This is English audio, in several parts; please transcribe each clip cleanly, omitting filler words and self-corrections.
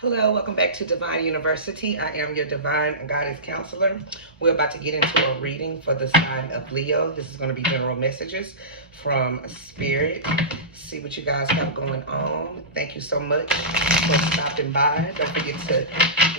Hello, welcome back to Divine University. I am your Divine Goddess Counselor. We're about to get into a reading for the sign of Leo. This is going to be general messages from Spirit. See what you guys have going on. Thank you so much for stopping by. Don't forget to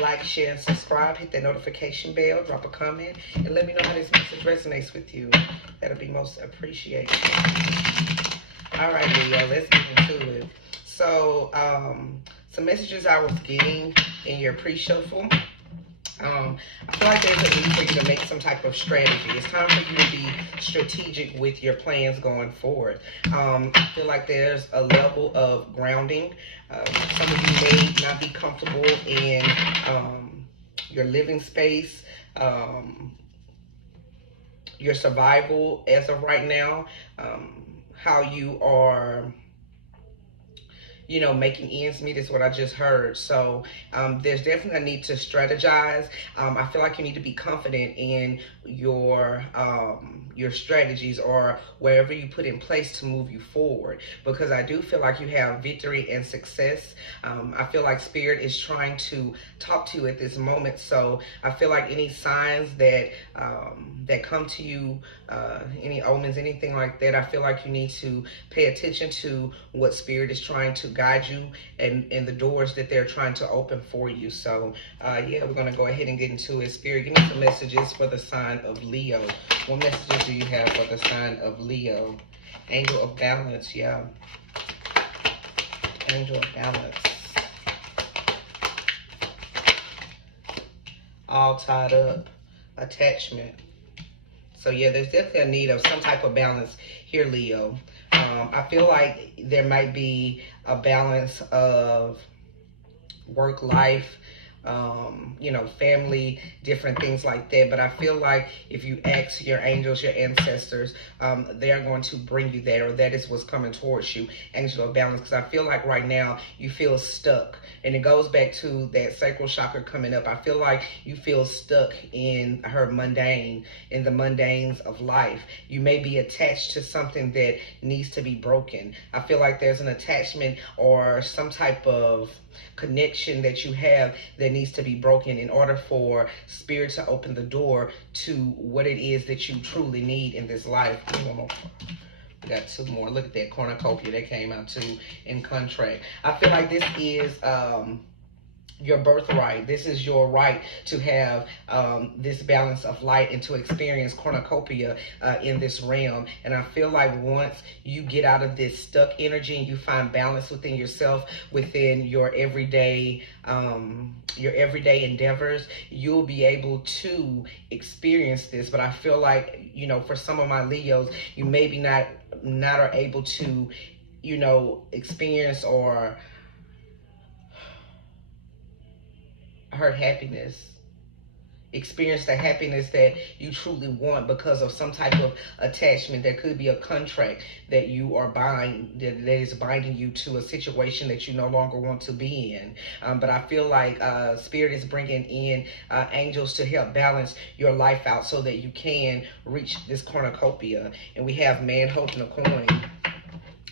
like, share, and subscribe. Hit that notification bell. Drop a comment. And let me know how this message resonates with you. That'll be most appreciated. All right, Leo, let's get into it. So, some messages I was getting in your pre-shuffle. I feel like there's a need for you to make some type of strategy. It's time for you to be strategic with your plans going forward. I feel like there's a level of grounding. Some of you may not be comfortable in your living space, your survival as of right now, how you are making ends meet is what I just heard. So there's definitely a need to strategize. I feel like you need to be confident in your strategies or wherever you put in place to move you forward, because I do feel like you have victory and success. I feel like Spirit is trying to talk to you at this moment. So I feel like any signs that that come to you, any omens, anything like that, I feel like you need to pay attention to what Spirit is trying to guide you and the doors that they're trying to open for you. So yeah, we're going to go ahead and get into it. Spirit, give me some messages for the sign of Leo. What messages do you have for the sign of Leo? Angel of balance, yeah. Angel of balance. All tied up. Attachment. So yeah, there's definitely a need of some type of balance here, Leo. I feel like there might be a balance of work life, family, different things like that. But I feel like if you ask your angels, your ancestors, they are going to bring you that, or that is what's coming towards you, angel of balance. Because I feel like right now you feel stuck. And it goes back to that sacral chakra coming up. I feel like you feel stuck in the mundanes of life. You may be attached to something that needs to be broken. I feel like there's an attachment or some type of connection that you have that needs to be broken in order for Spirit to open the door to what it is that you truly need in this life. We got two more. Look at that cornucopia that came out too in contract. I feel like this is your birthright. This is your right to have this balance of light and to experience cornucopia in this realm. And I feel like once you get out of this stuck energy and you find balance within yourself, within your everyday endeavors, you'll be able to experience this. But I feel like, for some of my Leos, you maybe not are able to, experience or experience the happiness that you truly want because of some type of attachment. There could be a contract that you are buying that is binding you to a situation that you no longer want to be in. But I feel like Spirit is bringing in angels to help balance your life out so that you can reach this cornucopia. And we have man holding a coin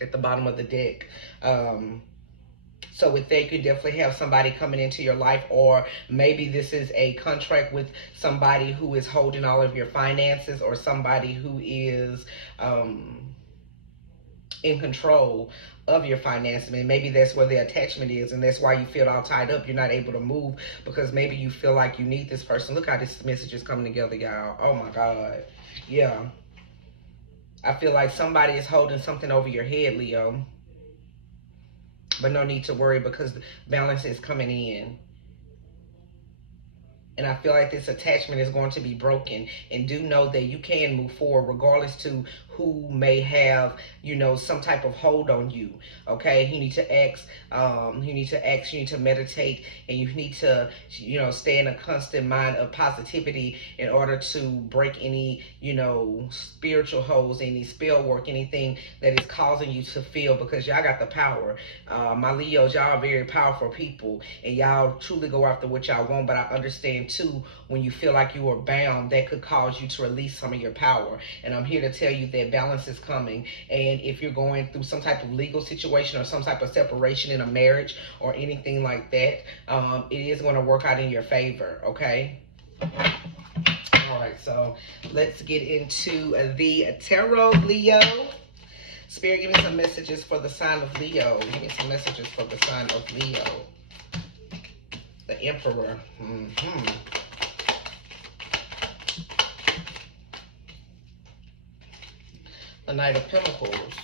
at the bottom of the deck. So with that, you could definitely have somebody coming into your life, or maybe this is a contract with somebody who is holding all of your finances, or somebody who is in control of your finances. And maybe that's where the attachment is, and that's why you feel all tied up. You're not able to move because maybe you feel like you need this person. Look how this message is coming together, y'all. Oh my God. Yeah. I feel like somebody is holding something over your head, Leo. But no need to worry because balance is coming in. And I feel like this attachment is going to be broken. And do know that you can move forward regardless to who may have, some type of hold on you. Okay? You need to ask, you need to meditate, and you need to, stay in a constant mind of positivity in order to break any, spiritual holes, any spell work, anything that is causing you to feel, because y'all got the power. My Leos, y'all are very powerful people, and y'all truly go after what y'all want. But I understand too, when you feel like you are bound, that could cause you to release some of your power. And I'm here to tell you that that balance is coming. And if you're going through some type of legal situation or some type of separation in a marriage or anything like that, it is going to work out in your favor, okay? All right, so let's get into the tarot, Leo. Spirit, give me some messages for the sign of Leo. Give me some messages for the sign of Leo. The Emperor. The Knight of Pentacles.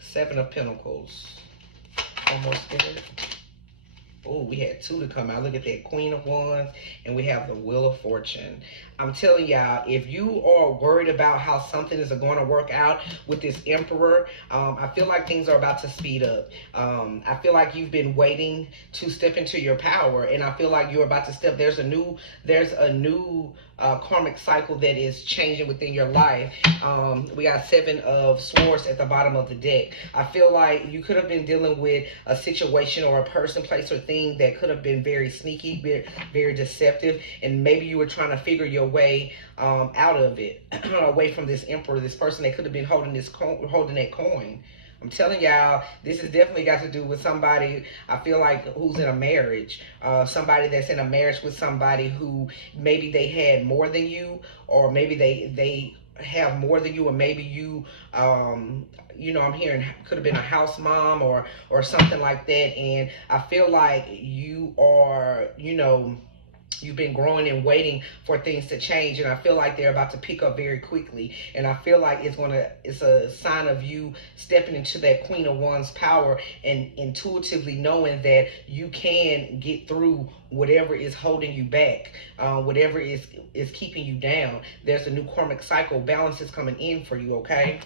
Seven of Pentacles. One more, Spirit. Oh, we had two to come out. Look at that, Queen of Wands, and we have the Wheel of Fortune. I'm telling y'all, if you are worried about how something is going to work out with this Emperor, I feel like things are about to speed up. I feel like you've been waiting to step into your power, and I feel like you're about to step. There's a new karmic cycle that is changing within your life. We got Seven of Swords at the bottom of the deck. I feel like you could have been dealing with a situation or a person, place, or thing that could have been very sneaky, very deceptive, and maybe you were trying to figure your way out of it, away from this Emperor, this person that could have been holding that coin. I'm telling y'all, this has definitely got to do with somebody, I feel like, who's in a marriage. Somebody that's in a marriage with somebody who maybe they had more than you, or maybe they have more than you, or maybe you, you know, I'm hearing could have been a house mom or something like that. And I feel like you are, you know, you've been growing and waiting for things to change, and I feel like they're about to pick up very quickly. And I feel like it's a sign of you stepping into that Queen of Wands power and intuitively knowing that you can get through whatever is holding you back, whatever is keeping you down. There's a new karmic cycle. Balance is coming in for you, okay?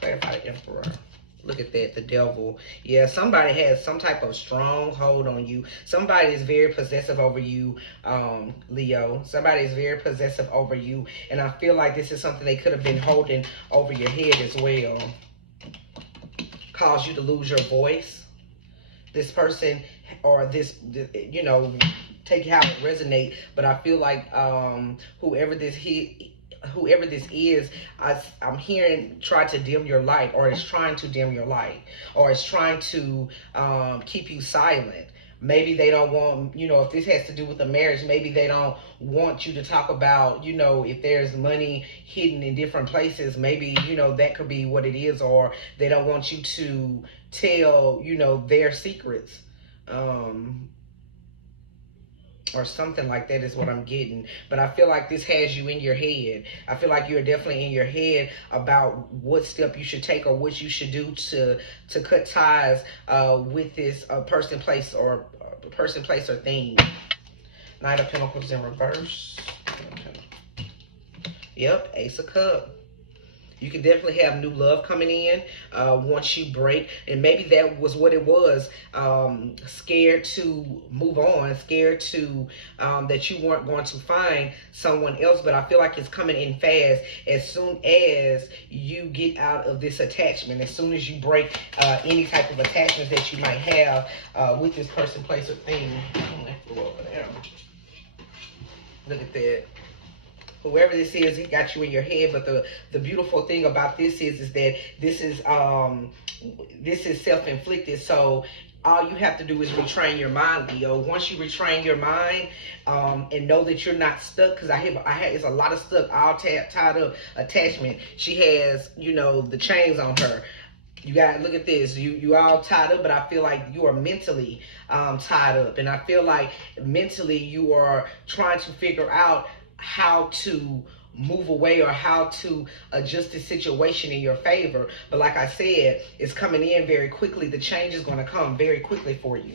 Clarify the Emperor. Look at that, the Devil. Yeah, somebody has some type of strong hold on you. Somebody is very possessive over you, Leo. Somebody is very possessive over you. And I feel like this is something they could have been holding over your head as well. Cause you to lose your voice. This person, or this, you know, take how it resonates. But I feel like whoever this is, I'm hearing try to dim your light, or it's trying to dim your light, or it's trying to keep you silent. Maybe they don't want, you know, if this has to do with a marriage, maybe they don't want you to talk about, you know, if there's money hidden in different places, maybe, you know, that could be what it is. Or they don't want you to tell, you know, their secrets. Or something like that is what I'm getting. But I feel like this has you in your head. I feel like you're definitely in your head about what step you should take or what you should do to cut ties with this person, place, or thing. Knight of Pentacles in reverse. Yep, Ace of Cups. You can definitely have new love coming in once you break. And maybe that was what it was. Scared to move on. Scared to that you weren't going to find someone else. But I feel like it's coming in fast. As soon as you get out of this attachment. As soon as you break any type of attachments that you might have with this person, place, or thing. Look at that. Whoever this is, it got you in your head. But the beautiful thing about this is that this is self-inflicted. So all you have to do is retrain your mind, Leo. Once you retrain your mind and know that you're not stuck, because I have it's a lot of stuck, all tied up attachment. She has, you know, the chains on her. You got, look at this, you all tied up, but I feel like you are mentally tied up. And I feel like mentally you are trying to figure out how to move away or how to adjust the situation in your favor. But like I said, it's coming in very quickly. The change is going to come very quickly for you.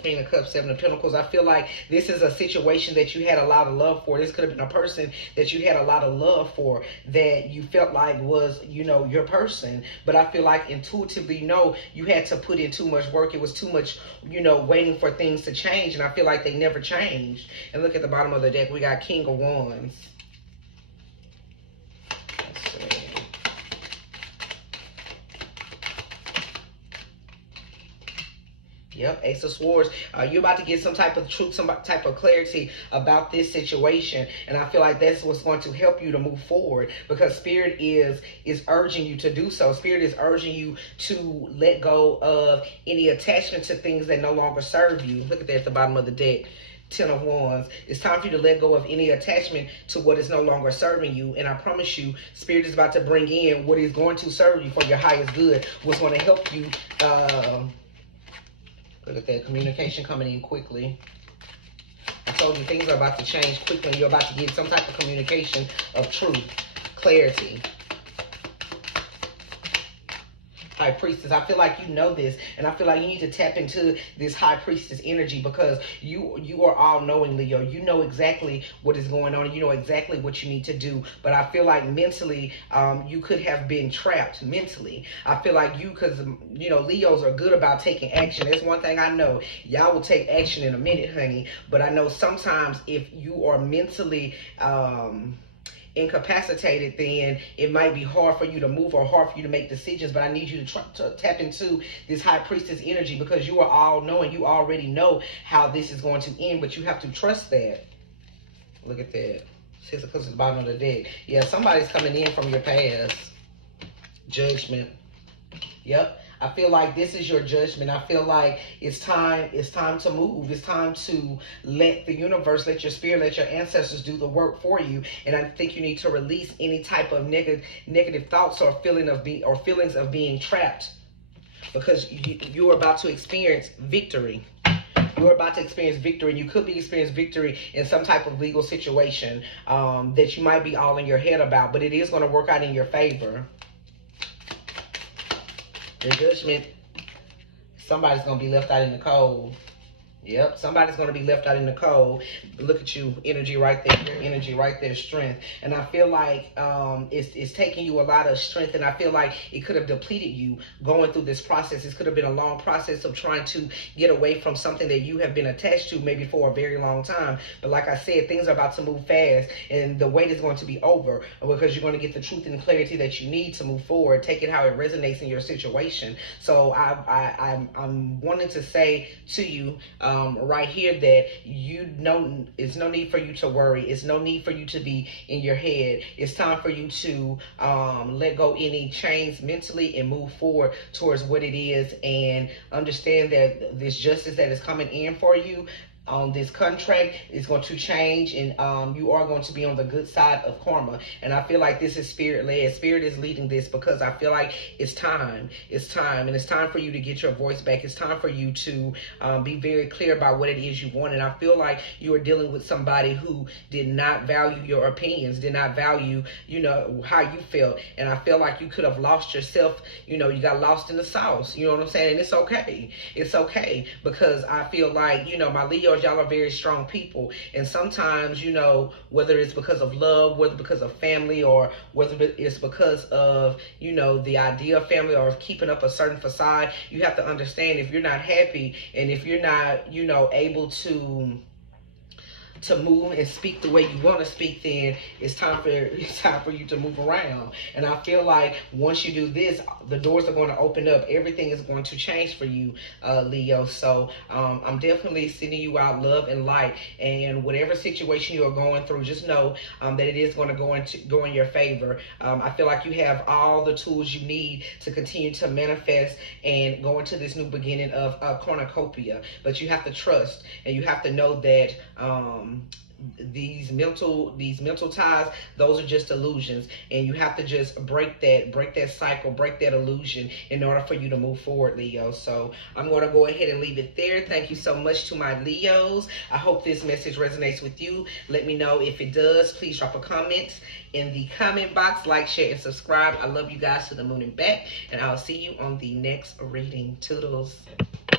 Queen of Cups, Seven of Pentacles. I feel like this is a situation that you had a lot of love for. This could have been a person that you had a lot of love for, that you felt like was, you know, your person. But I feel like intuitively, no, you had to put in too much work. It was too much, you know, waiting for things to change. And I feel like they never changed. And look at the bottom of the deck. We got King of Wands. Let's see. Yep, Ace of Swords. You're about to get some type of truth, some type of clarity about this situation, and I feel like that's what's going to help you to move forward, because Spirit is urging you to do so. Spirit is urging you to let go of any attachment to things that no longer serve you. Look at that at the bottom of the deck. 10 of Wands. It's time for you to let go of any attachment to what is no longer serving you. And I promise you, Spirit is about to bring in what is going to serve you for your highest good. What's going to help you. Look at that. Communication coming in quickly. I told you things are about to change quickly. You're about to get some type of communication of truth, clarity. High Priestess, I feel like you know this, and I feel like you need to tap into this High Priestess energy, because you are all knowing, Leo. You know exactly what is going on, and you know exactly what you need to do. But I feel like mentally, you could have been trapped mentally. I feel like you, because you know, Leos are good about taking action. That's one thing I know. Y'all will take action in a minute, honey. But I know sometimes if you are mentally incapacitated, then it might be hard for you to move or hard for you to make decisions. But I need you to tap into this High Priestess energy, because you are all knowing. You already know how this is going to end, but you have to trust that. Look at that. Six of Cups at the bottom of the deck. Yeah, somebody's coming in from your past. Judgment. Yep. I feel like this is your judgment. I feel like it's time to move. It's time to let the universe, let your spirit, let your ancestors do the work for you. And I think you need to release any type of negative thoughts or feelings of being trapped, because you're about to experience victory. You're about to experience victory, and you could be experiencing victory in some type of legal situation that you might be all in your head about, but it is going to work out in your favor. The Judgment, somebody's going to be left out in the cold. Yep, somebody's going to be left out in the cold. Look at you, energy right there, your energy right there, strength. And I feel like it's taking you a lot of strength, and I feel like it could have depleted you going through this process. This could have been a long process of trying to get away from something that you have been attached to maybe for a very long time. But like I said, things are about to move fast, and the wait is going to be over, because you're going to get the truth and clarity that you need to move forward. Take it how it resonates in your situation. So I'm wanting to say to you, right here, that you know it's no need for you to worry. It's no need for you to be in your head. It's time for you to let go any chains mentally and move forward towards what it is, and understand that this justice that is coming in for you on this contract is going to change, and you are going to be on the good side of karma. And I feel like this is spirit-led. Spirit is leading this, because I feel like it's time. It's time, and it's time for you to get your voice back. It's time for you to be very clear about what it is you want. And I feel like you are dealing with somebody who did not value your opinions, did not value, you know, how you felt. And I feel like you could have lost yourself. You know, you got lost in the sauce. You know what I'm saying? And it's okay. It's okay, because I feel like, you know, my Leos, y'all are very strong people, and sometimes, you know, whether it's because of love, whether because of family, or whether it's because of, you know, the idea of family, or keeping up a certain facade, you have to understand, if you're not happy, and if you're not, you know, able to move and speak the way you want to speak, then it's time for you to move around. And I feel like once you do this, the doors are going to open up. Everything is going to change for you, Leo. So I'm definitely sending you out love and light, and whatever situation you're going through, just know that it is going to go in your favor. I feel like you have all the tools you need to continue to manifest and go into this new beginning of cornucopia. But you have to trust, and you have to know that these mental ties, those are just illusions, and you have to just break that cycle, break that illusion, in order for you to move forward, Leo. So I'm going to go ahead and leave it there. Thank you so much to my Leos. I hope this message resonates with you. Let me know if it does. Please drop a comment in the comment box. Like, share, and subscribe. I love you guys to the moon and back, and I'll see you on the next reading. Toodles.